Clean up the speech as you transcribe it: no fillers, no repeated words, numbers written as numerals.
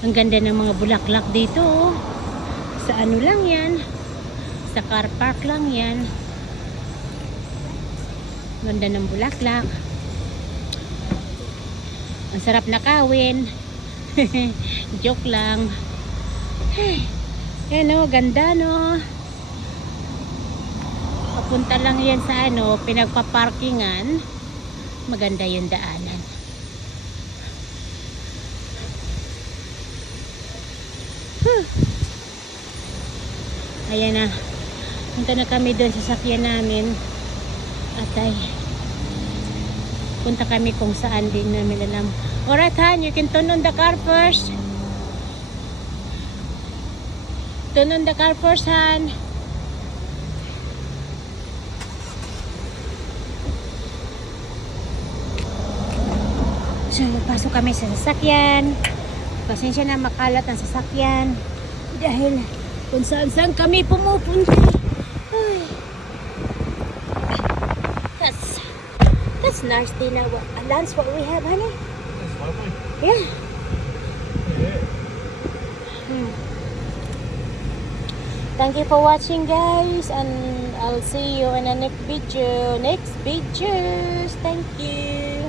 Ang ganda ng mga bulaklak dito, oh. Sa ano lang yan, sa car park lang yan. Ganda ng bulaklak. Ang sarap nakawin. Joke lang. Ayan, oh, ganda, no. Papunta lang yan sa ano, pinagpaparkingan. Maganda yung daanan. Ayan na. Punta na kami doon sa sakyan namin. At ay punta kami kung saan din namin alam. Alright, Han, you can turn on the car first. Turn on the car first, Han. So, pasok kami sa sasakyan. Pasensya na makalat ang sasakyan. Dahil kung saan kami pumupunta. Ay. That's nice dinner. Lunch what we have, honey? That's lovely. Yeah. Yeah. Thank you for watching, guys, and I'll see you in the next video. Thank you.